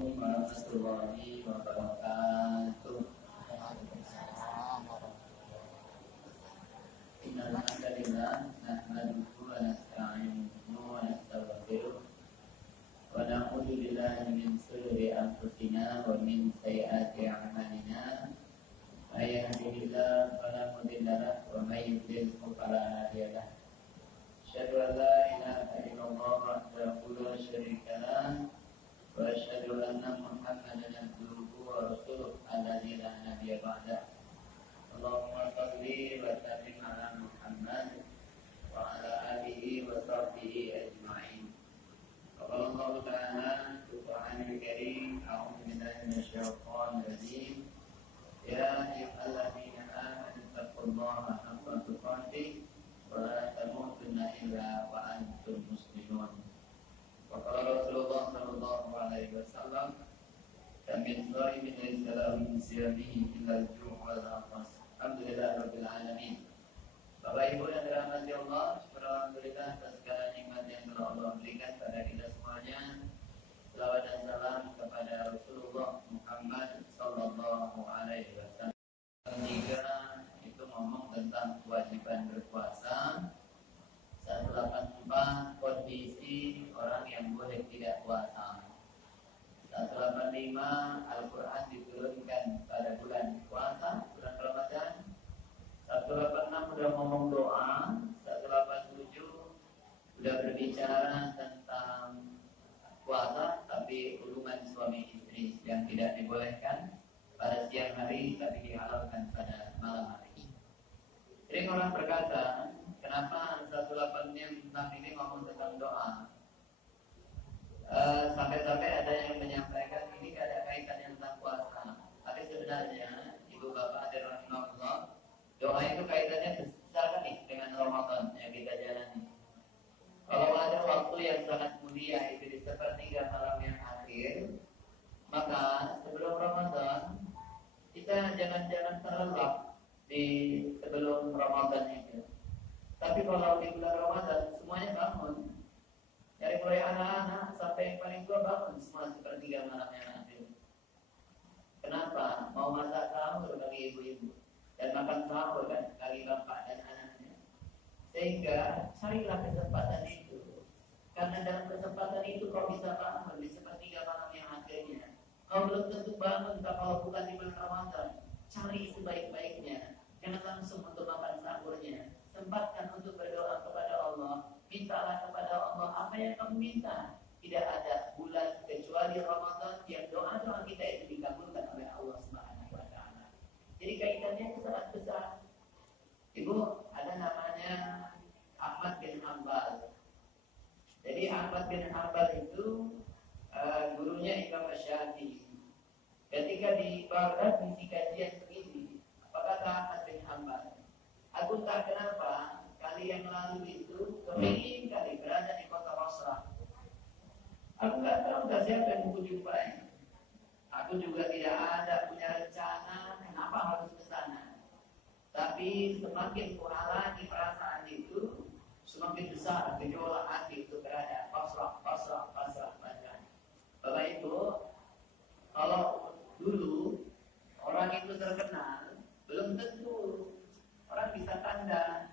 Assalamualaikum warahmatullahi wabarakatuh. Innal hamdalillah nahmaduhu wa nasta'inuhu wa nastaghfiruh wa na'udzu billahi min shururi anfusina wa min sayyiati a'malina. May yahdihillahu fala mudilla lahu wa may yudlil fala hadiya lahu. Asyhadu an la ilaha illallah wahdahu la syarika lahu wa asyhadu anna Muhammadan abduhu wa rasuluh alladzi la nabiyya ba'dahu. Allahumma shalli wa sallim ala Muhammad wa ala alihi wa sahbihi ajma'in. Qala Allah ta'ala fi Qur'anil Karim, a'udzu billahi minasyaitonir rajim. Ya ayyuhalladzina amanu taqullaha haqqa tuqatih wa la tamutunna illa wa antum muslimun. Wa qala Rasulullah sallallahu alaihi wasallam, "Min shaimin laysa lahu min siyamihi illa al-ju' wal 'atas." Alhamdulillahirabbil alamin. Bapak Ibu yang dirahmati Allah, alhamdulillah atas segala nikmat yang telah Allah berikan pada kita semuanya. Selawat dan salam kepada Rasulullah Muhammad sallallahu alaihi wasallam. Jika itu ngomong tentang kewajiban berpuasa, 184 kondisi orang yang boleh tidak puasa. 185 Al-Quran diturunkan pada bulan puasa, bulan Ramadan. 186 udah ngomong doa. 187 udah berbicara tentang puasa tapi hubungan suami istri yang tidak dibolehkan pada siang hari tapi dihalalkan pada malam hari. Jadi orang berkata, kenapa 186 ini ngomong tentang doa? Sampai-sampai ada yang menyampaikan ini gak ada kaitannya tentang puasa. Tapi sebenarnya ibu bapak dan rahimahullah, doa itu kaitannya besar nih dengan Ramadan yang kita jalani. Kalau ada waktu yang sangat mulia itu di sepertiga malam yang akhir, maka sebelum Ramadan kita jangan terlelap di sebelum Ramadan itu. Tapi kalau di bulan Ramadan semuanya bangun. Dari mulai anak-anak sampai yang paling tua bangun semua sepertiga malam yang akhir. Kenapa? Mau masak sahur bagi ibu-ibu dan makan sahur kan bagi bapak dan anaknya. Sehingga carilah kesempatan itu. Karena dalam kesempatan itu kau bisa bangun di sepertiga malam yang akhirnya. Kau belum tentu bangun kalau bukan di bulan Ramadan. Cari sebaik-baiknya. Jangan langsung untuk makan sahurnya. Sempatkan untuk berdoa kepada Allah. Mintalah kepada Allah apa yang kamu minta. Tidak ada bulan kecuali Ramadan yang doa-doa kita itu dikabulkan oleh Allah Subhanahu wa taala. Jadi kaitannya itu sangat besar. Ibu, ada namanya Ahmad bin Hanbal. Jadi Ahmad bin Hanbal itu gurunya Imam Syafi'i. Ketika di Baghdad mengisi kajian begini, apa kata Ahmad bin Hanbal? Aku tak kenapa kali yang lalu itu kepingin kali berada di kota Basrah. Aku nggak tahu siapa yang mau jumpai. Aku juga tidak ada punya rencana kenapa harus ke sana. Tapi semakin kuhalangi perasaan itu, semakin besar gejolak hati itu berada Basrah. Bapak Ibu, kalau dulu orang itu terkenal, belum tentu orang bisa tanda.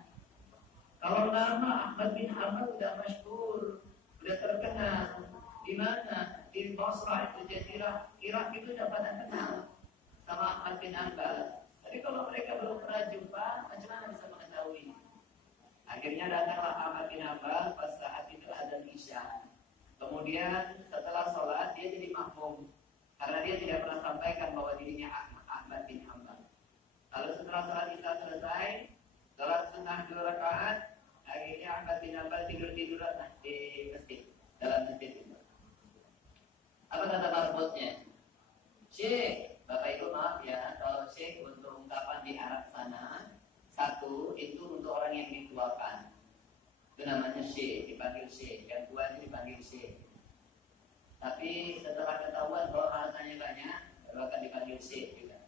Kalau nama Ahmad bin Hanbal sudah masyhur, sudah terkenal, di mana? Di Basrah itu Jazirah Irak itu sudah pada kenal sama Ahmad bin Hanbal. Tapi kalau mereka belum pernah jumpa, macam mana bisa mengetahui? Akhirnya datanglah Ahmad bin Hanbal pas saat itu azan Isya. Kemudian setelah sholat dia jadi makmum karena dia tidak pernah sampaikan bahwa dirinya Ahmad bin Hanbal. Lalu setelah sholat Isya selesai, sholat sunnah 2 rakaat, akhirnya Ahmad bin Hanbal tidur-tiduran di masjid, dalam masjid itu. Apa kata marbotnya? Syekh, Bapak Ibu maaf ya, kalau syekh untuk ungkapan di Arab sana, satu itu untuk orang yang dituakan. Itu namanya syekh, dipanggil syekh, yang tua itu dipanggil syekh. Tapi setelah ketahuan bahwa hartanya banyak, baru akan dipanggil syekh juga.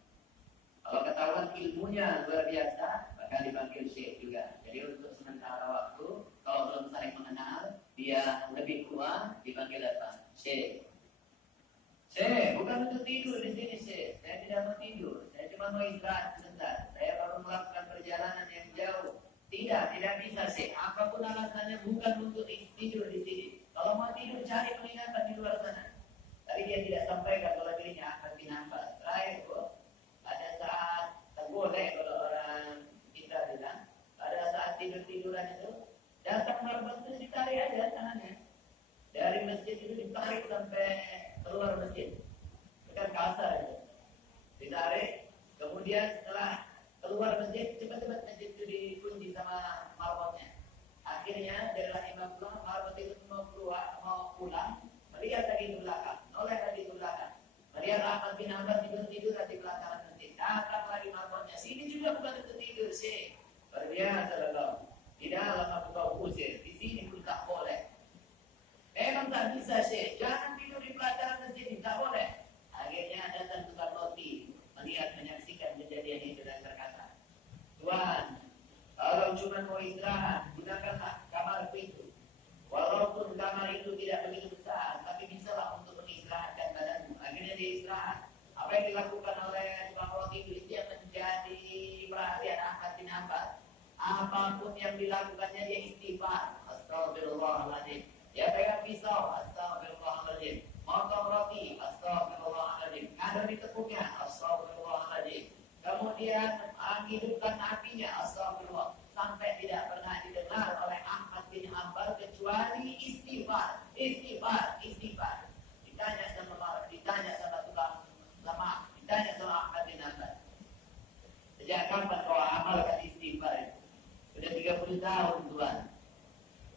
Kalau ketahuan ilmunya luar biasa, maka dipanggil syekh juga. Jadi untuk sementara waktu, kalau belum saling mengenal, dia lebih tua, dipanggil apa? Syekh. Bukan untuk tidur di sini, Syekh. Saya tidak mau tidur. Saya cuma mau istirahat sebentar. Saya baru melakukan perjalanan yang jauh. Tidak bisa, Syekh. Apapun alasannya bukan untuk tidur di sini. Kalau mau tidur, cari penginapan di luar sana. Tapi dia tidak sampaikan kalau dirinya akan dinampak. Terakhir, pada saat boleh kalau orang kita bilang, pada saat tidur-tiduran itu, datang marbot itu ditarik aja tangannya. Dari masjid itu ditarik sampai keluar masjid. Bukan kasar itu. Ditarik, kemudian setelah keluar masjid, cepat-cepat masjid itu dikunci sama marbotnya. Akhirnya dari rahimahullah, marbot itu mau pulang, melihat lagi ke belakang, noleh lagi ke belakang. Melihat Ahmad bin Hanbal tidur di belakang masjid. Datang lagi marbotnya. Sini juga bukan untuk tidur, Syekh. Berbiasa loh. Tidak lama kau usir. Di sini pun tak boleh. Memang tak bisa, Syekh. Jangan tidur di pelataran masjid. Tak boleh. Akhirnya datang tukang roti. Menyaksikan kejadian itu dan berkata, Tuan, kalau cuma mau istirahat, gunakanlah kamar itu. Walaupun kamar itu tidak begitu besar, tapi bisalah untuk mengistirahatkan badanmu. Akhirnya dia istirahat. Apa yang dilakukan oleh tukang roti itu yang menjadi perhatian Ahmad bin Hanbal. Apapun yang dilakukannya dia istighfar. Astagfirullahaladzim. Dia pegang pisau. Astagfirullahaladzim. Motong roti. Astagfirullahaladzim. Ada di tepungnya. Astagfirullahaladzim. Kemudian menghidupkan apinya. Astagfirullah. Sampai tidak pernah didengar oleh Ahmad bin Hanbal kecuali istighfar. Ditanya sama tukang lemak. Ditanya sama Ahmad bin Hanbal. Sejak kapan kau amalkan istighfar itu? Sudah 30 tahun, Tuhan.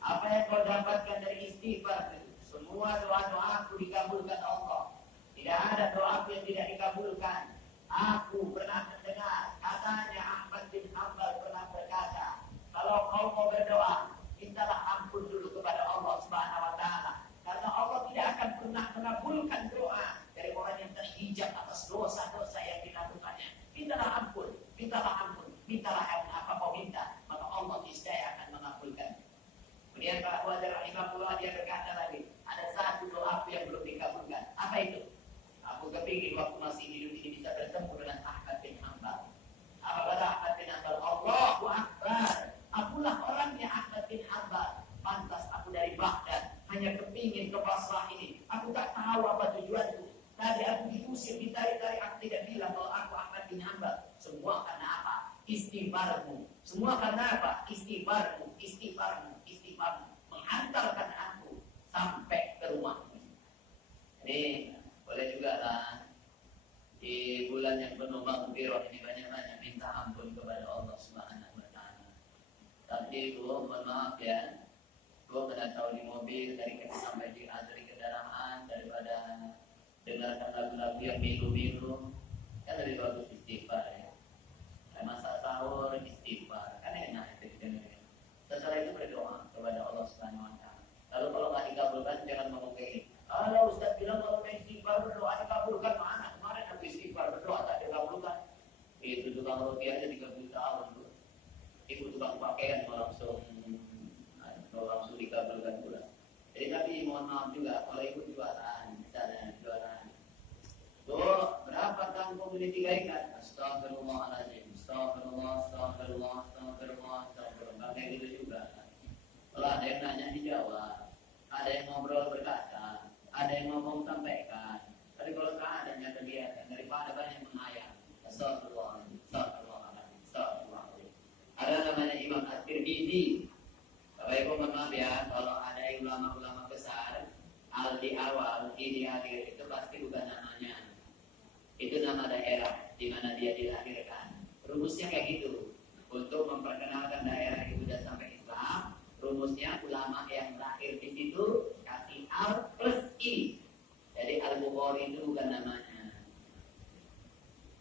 Apa yang kau dapatkan dari istighfar itu? Semua doa-doaku dikabulkan Allah. Tidak ada doa yang tidak dikabulkan. Aku pernah mendengar katanya Ahmad bin Hanbal pernah berkata, kalau kau mau berdoa, mintalah ampun dulu kepada Allah Subhanahu wa taala. Karena Allah tidak akan pernah mengabulkan doa dari orang yang terhijab atas dosa-dosa yang dilakukannya. Mintalah ampun. Mintalah apa kau minta, maka Allah niscaya akan mengabulkan. Kemudian Pak Wajar rahimahullah dia berkata lagi, ada satu doa yang belum dikabulkan. Apa itu? Aku kepingin waktu masih hidup ini bisa bertemu dengan Ahmad bin Hanbal. Apa kata Ahmad bin Hanbal? Allahu Akbar. Akulah orangnya Ahmad bin Hanbal. Pantas aku dari Baghdad hanya kepingin ke Basrah ini. Aku tak tahu apa tujuanku. Tadi aku diusir, ditarik-tarik. Aku tidak bilang kalau aku Ahmad bin Hanbal. Semua karena apa? Istighfarmu. Semua karena apa? Istighfarmu. Menghantarkan aku sampai ke rumahmu. Ini boleh juga lah. Di bulan yang penuh maghfirah ini banyak-banyak minta ampun kepada Allah Subhanahu wa taala. Tapi mohon maaf ya. Gue kena tahu di mobil dari kecil sampai di kendaraan daripada dengarkan lagu-lagu yang milu-milu. Kan lebih bagus istighfar ya. Masa sahur istighfar kan enak itu dengerin. Setelah itu berdoa kepada Allah Subhanahu wa taala. Lalu kalau nggak dikabulkan jangan ngomong kayak gini. Kalau Ustaz bilang kalau istighfar berdoa dikabulkan, mana kemarin aku istighfar berdoa tak dikabulkan. Itu tukang roti aja 30 tahun tuh. Ibu tukang pakaian langsung dikabulkan pula. Jadi tapi mohon maaf juga kalau ibu jualan, misalnya jualan. Tuh berapa tanggung beli 3 ikat? Astagfirullahaladzim. Astagfirullah. Kayak gitu juga. Kalau ada yang nanya dijawab, ada yang ngobrol berkata, ada yang ngomong sampaikan. Tapi kalau keadaannya kegiatan daripada banyak mengayat. Astagfirullahaladzim. Ada namanya Imam At-Tirmidzi. Bapak Ibu mohon maaf ya, kalau ada ulama-ulama besar, di awal, di akhir itu pasti bukan namanya. Itu nama daerah di mana dia dilahirkan. Rumusnya kayak gitu. Untuk memperkenalkan daerah itu sudah sampai Islam, rumusnya ulama yang lahir di situ kasih al plus i. Jadi Al-Bukhari itu bukan namanya.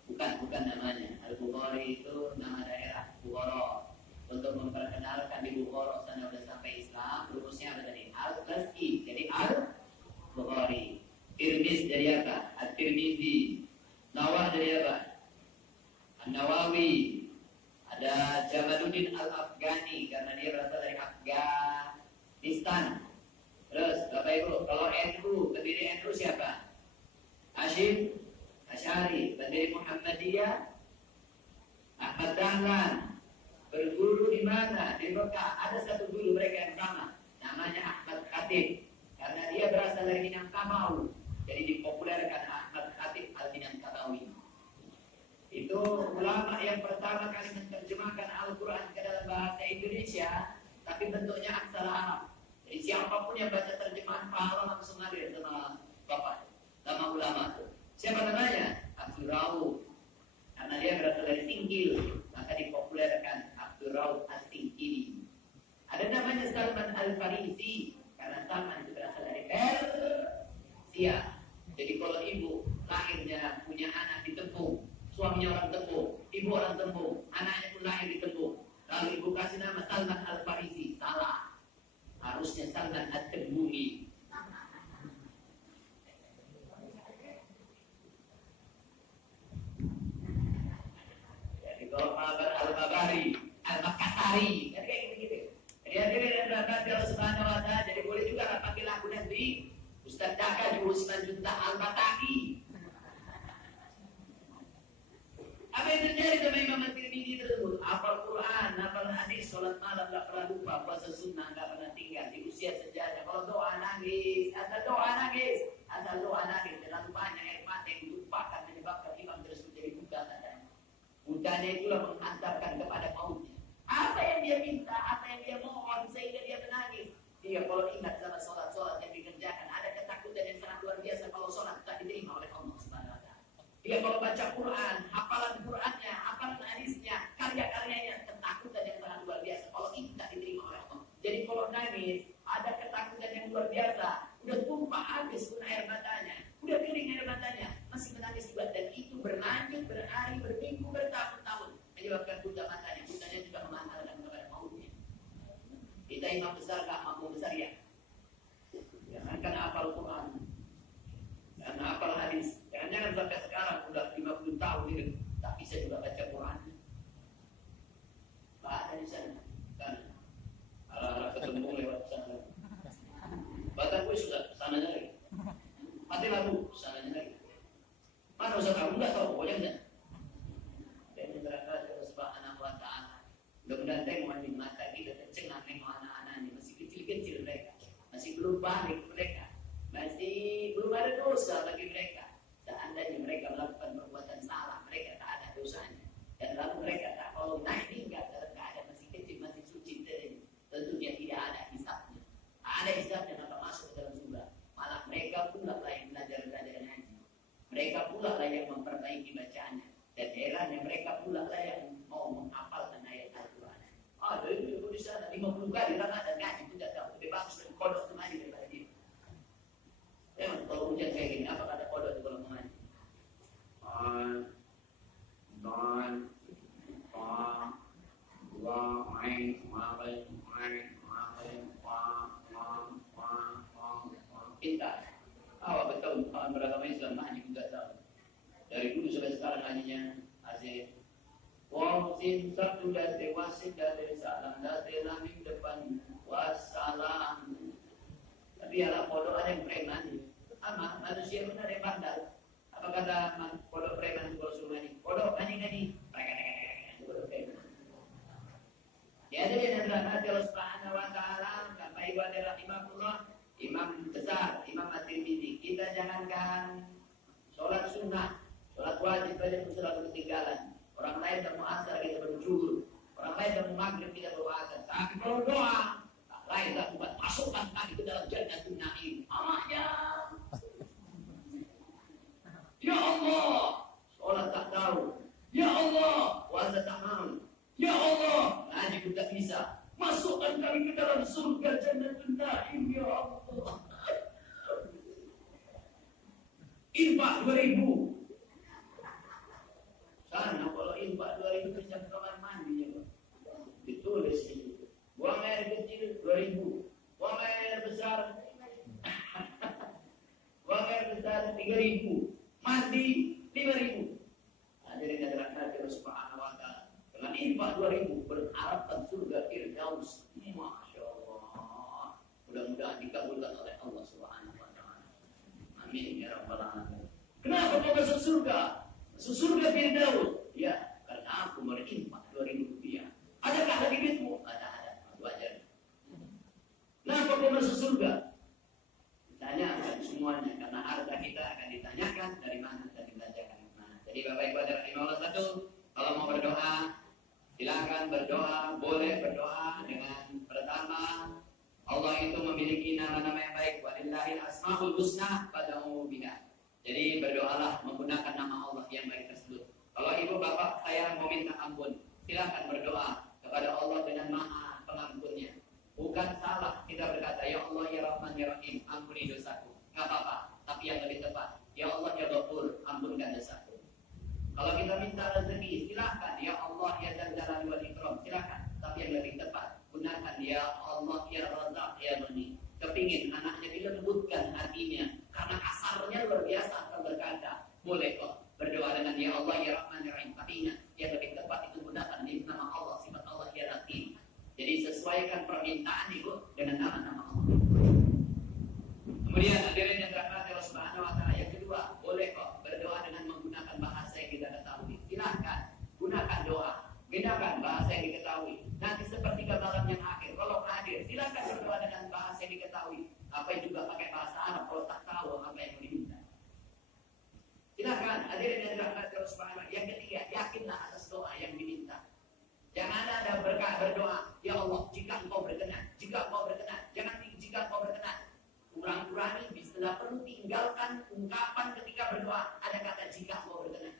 Bukan namanya. Al-Bukhari itu nama daerah Bukhara. Untuk memperkenalkan di Bukhara sana sudah sampai Islam, rumusnya ada tadi al plus i. Jadi Al-Bukhari. Tirmizi dari apa? At-Tirmizi. Nawah dari apa? An-Nawawi. Ada Jamaluddin Al-Afghani karena dia berasal dari Afghanistan. Terus Bapak Ibu, kalau NU, pendiri NU siapa? Hashim Asy'ari, pendiri Muhammadiyah. Ahmad Dahlan berguru di mana? Di Mekah. Ada satu guru mereka yang sama, namanya Ahmad Khatib. Karena dia berasal dari Minangkabau, jadi dipopulerkan Ahmad Khatib al-Minangkabawi. Itu ulama yang pertama kali menerjemahkan Al-Quran ke dalam bahasa Indonesia, tapi bentuknya aksara Arab. Jadi siapapun yang baca terjemahan pahala langsung ngalir sama bapak, sama ulama itu. Siapa namanya? Abdul Rauf. Karena dia berasal dari Singkil, maka dipopulerkan Abdul Rauf As-Singkili. Ada namanya Salman Al-Farisi, karena Salman itu berasal dari Persia. Jadi kalau ibu lahirnya punya anak di Tepung, suaminya orang Tepung, ibu orang Tepung, anaknya pun lahir di Tepung, lalu ibu kasih nama Salman Al-Farisi, salah. Harusnya Salman At-Tebumi. Jadi kalau Al-Babari, Al-Makassari, kan kayak gitu-gitu. Jadi hadirin dan hadirat Allah Subhanahu wa Ta'ala, jadi boleh juga panggil aku nanti Ustaz Daka Jurus Juta Al-Bataki. Apa yang terjadi sama Imam At-Tirmidzi tersebut? Hafal Quran, hafal hadis, sholat malam gak pernah lupa, puasa sunnah gak pernah tinggal di usia sejanya. Kalau doa nangis, asal doa nangis, terlalu banyak air mata yang ditumpahkan menyebabkan imam tersebut jadi buta katanya. Butanya itulah menghantarkan kepada mautnya. Apa yang dia minta, apa yang dia mohon sehingga dia menangis. Dia kalau ingat sama sholat yang dikerjakan, ada ketakutan yang sangat luar biasa kalau sholat tak diterima oleh Allah Subhanahu wa Ta'ala. Dia kalau baca Quran, hafalan Qurannya, hafalan hadisnya, karya-karyanya, ketakutan yang sangat luar biasa. Kalau ini tak diterima oleh Allah. Jadi kalau nangis, ada ketakutan yang luar biasa. Udah tumpah habis pun air matanya, udah kering air matanya, masih menangis juga. Dan itu berlanjut, berhari, berminggu, bertahun-tahun, menyebabkan buta matanya. Butanya juga mengantarkan kepada mautnya. Kita imam besar gak mampu besar ya. Jangankan hafal Quran, karena hafal hadis. Jangan sampai sekarang udah 50 tahun ini tak bisa juga baca Quran. Baca di sana kan, ala ketemu lewat sana. Baca gue sudah sananya lagi. Mati lalu sananya lagi. Mana usah kamu nggak tahu pokoknya enggak. Dan neraka Allah Subhanahu wa Ta'ala. Mudah-mudahan tengok di mata kita tercengang nengok anak-anaknya masih kecil-kecil mereka, masih belum balik mereka, masih belum ada dosa bagi mereka. Seandainya mereka melakukan perbuatan salah, mereka tak ada dosanya. Dan lalu mereka tak kalau naik tinggal dalam keadaan masih kecil, masih suci, tentu dia tidak ada hisabnya. Ada hisabnya maka masuk ke dalam surga. Malah mereka pula lah yang belajar ngaji. Mereka pula lah yang memperbaiki bacaannya. Dan herannya mereka pula lah yang mau menghafalkan ayat Al-Quran. Ada itu di sana 50 kali Ramadan ngaji tidak tahu. Lebih bagus dari kodok kemari daripada dia. Memang kalau hujan kayak gini, apa kata kodok itu kalau mengaji? Kita awal betul kawan beragama Islam ngaji juga tahu. Dari dulu sampai sekarang ngajinya asik. Wong sin sabtu date wasit date salam date laming depan wassalam. Tapi ala kodok ada yang preman. Sama manusia pun ada yang bandal. Apa kata kodok preman kalau suruh ngaji? Kodok ngaji. Kodok preman. Ya ada yang berangkat Allah Subhanahu wa Ta'ala. Kata ibadah rahimahullah, imam besar, Imam At-Tirmidzi. Kita jangankan sholat sunnah, sholat wajib saja pun selalu ketinggalan. Orang lain dah mau asar kita baru zuhur, orang lain dah mau maghrib kita baru asar. Tapi kalau doa, tak lain tak buat masukkan kami ke dalam jannatul na'im. Amaknya. Ya Allah, sholat tak tahu. Ya Allah, puasa tak mau. Ya Allah, ngaji pun tak bisa. Masukkan kami ke dalam surga jannatul na'im. Ya Allah. Infak 2000. Sana kalau infak 2000 bisa kamar mandi ya, ditulis itu. Buang air kecil 2000, buang air besar 3000, mandi 5000. Jadi katakan Allah Subhanahu wa Ta'ala. Dengan infak 2000 berharapkan surga Firdaus. Masya Allah. Mudah-mudahan dikabulkan oleh Allah Subhanahu wa Ta'ala. Amin ya rabbal alamin. Kenapa masuk surga? Masuk surga Firdaus. Ya, karena aku berinfak 2.000 rupiah. Adakah lagi duitmu? Ada. Aku ajar. Kenapa kau masuk surga? Ditanyakan semuanya, karena harta kita akan ditanyakan dari mana dan dibelanjakan di mana. Jadi Bapak Ibu ada rahimahullah satu, kalau mau berdoa, silakan berdoa, boleh berdoa dengan pertama, Allah itu memiliki nama-nama yang baik. Walillahil asmaul husna fad'uhu biha. Jadi berdoalah menggunakan nama Allah yang baik tersebut. Kalau ibu bapak saya mau minta ampun, silakan berdoa kepada Allah dengan Maha Pengampunnya. Bukan salah kita berkata, ya Allah ya Rahman ya Rahim, ampuni dosaku. Enggak apa-apa, tapi yang lebih tepat, ya Allah ya Ghafur, ampunkan dosaku. Kalau kita minta rezeki, silakan ya Allah ya Dzal Jalali wal Ikram, silakan. Tapi yang lebih tepat, gunakan ya Allah ya Razzaq ya Ghani. Kepingin anaknya dilembutkan hatinya, karena kasarnya luar biasa akan berkata, boleh kok berdoa dengan ya Allah ya Rahman ya Rahim. Tapi ingat, yang lebih tepat itu gunakan nama Allah, sifat Allah ya Latif. Jadi sesuaikan permintaan itu dengan nama-nama Allah. Kemudian hadirin yang dirahmati Allah Subhanahu wa taala, yang kedua, boleh kok berdoa dengan menggunakan bahasa yang kita ketahui. Silahkan gunakan doa, gunakan bahasa yang diketahui. Nanti sepertiga malam yang akhir, kalau hadir, silahkan berdoa dengan bahasa yang diketahui. Apa yang juga pakai bahasa Arab kalau tak tahu apa yang diminta. Silahkan hadirin yang dirahmati Allah Subhanahu wa taala. Yang ketiga, yakinlah atas doa yang diminta. Jangan ada berdoa, ya Allah, jika engkau berkenan, jika engkau berkenan, jangan jika engkau berkenan. Kurang-kurangi, bila perlu tinggalkan ungkapan ketika berdoa, ada kata jika engkau berkenan.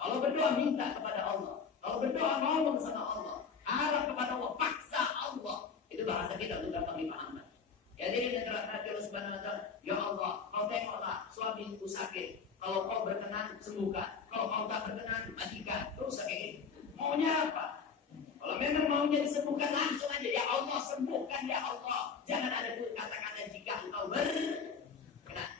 Kalau berdoa minta kepada Allah, kalau berdoa ngomong sama Allah, harap kepada Allah, paksa Allah. Itu bahasa kita untuk gampang dipahamkan. Ya, jadi nanti Allah Subhanahu wa taala, ya Allah, kau tengoklah suamiku sakit. Kalau kau berkenan, sembuhkan. Kalau kau tak berkenan, matikan. Terus sakit. Maunya apa? Kalau memang maunya disembuhkan, langsung aja, ya Allah sembuhkan ya Allah. Jangan ada kata-kata jika engkau berkenan.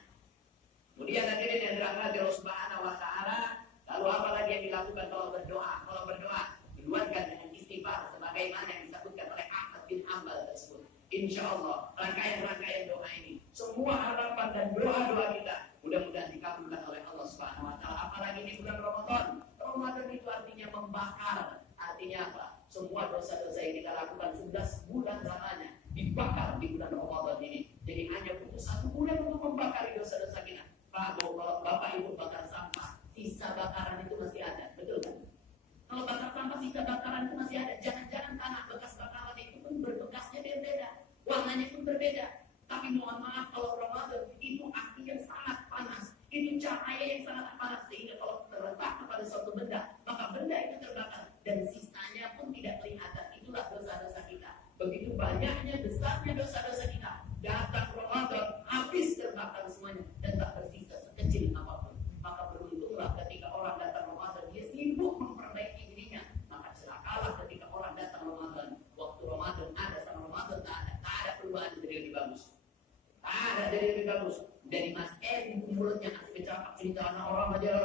Kemudian hadirin yang dirahmati Allah Subhanahu wa taala, lalu apa lagi yang dilakukan kalau berdoa? Kalau berdoa diluarkan dengan istighfar sebagaimana yang disebutkan oleh Ahmad bin Hanbal tersebut. Insya Allah rangkaian-rangkaian doa ini, semua harapan dan doa-doa kita mudah-mudahan dikabulkan oleh Allah Subhanahu wa taala. Apalagi di bulan Ramadan. Ramadan itu artinya membakar. Artinya apa? Semua dosa-dosa yang kita lakukan 11 bulan lamanya dibakar di bulan Ramadan ini. Jadi hanya butuh 1 bulan untuk membakar dosa-dosa kita. Pak, kalau Bapak Ibu bakar sampah, sisa bakaran itu masih ada, betul kan? Kalau bakar sampah, sisa bakaran itu masih ada. Jangan-jangan tanah bekas bakaran itu pun berbekasnya berbeda, warnanya pun berbeda. Tapi mohon maaf, kalau Ramadan itu api yang sangat panas, itu cahaya yang sangat panas, sehingga kalau terletak kepada suatu benda, maka benda itu terbakar dan sisanya pun tidak kelihatan. Itulah dosa-dosa kita. Begitu banyaknya, besarnya dosa-dosa kita, datang Ramadan habis terbakar semuanya dan tak tersisa sekecil apapun. Maka beruntunglah ketika orang datang Ramadan, dia sibuk memperbaiki dirinya. Maka celakalah ketika orang datang Ramadan, waktu Ramadan ada sama Ramadan tak ada perubahan jadi lebih bagus. Tak ada jadi lebih bagus. Dari Mas buku mulutnya asli cakap cerita anak orang aja.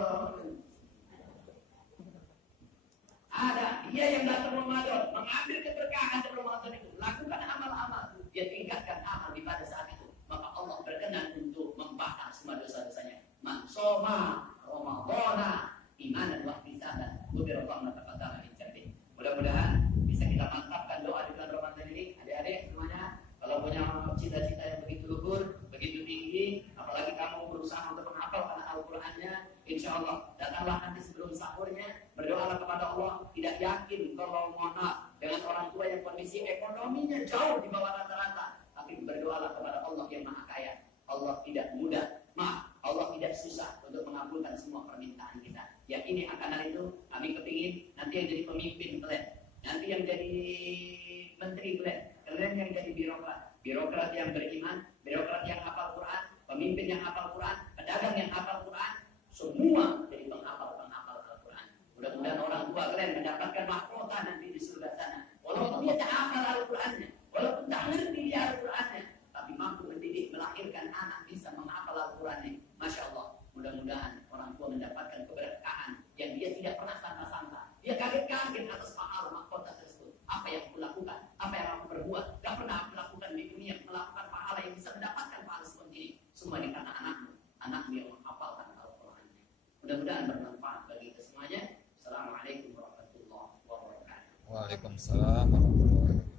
Ada dia yang datang Ramadan, mengambil keberkahan dari Ramadan itu, lakukan amal-amal, dia tingkatkan amal di pada saat itu, maka Allah berkenan untuk membakar semua dosa-dosanya. Man shoma Ramadhana imanan wa ihtisaban, ghufira lahu ma taqaddama min dhanbihi. Mudah-mudahan bisa kita mantapkan doa di bulan Ramadan ini. Adik-adik semuanya, kalau punya cita-cita yang begitu luhur, begitu tinggi, apalagi kamu berusaha untuk menghafalkan Al-Qur'annya, insya Allah datanglah nanti sebelum sahurnya, berdoalah kepada Allah. Tidak yakin kalau mohon maaf dengan orang tua yang kondisi ekonominya jauh di bawah rata-rata, tapi berdoa Mudah-mudahan bermanfaat bagi kita semuanya. Assalamualaikum warahmatullahi wabarakatuh. Waalaikumsalam warahmatullahi wabarakatuh.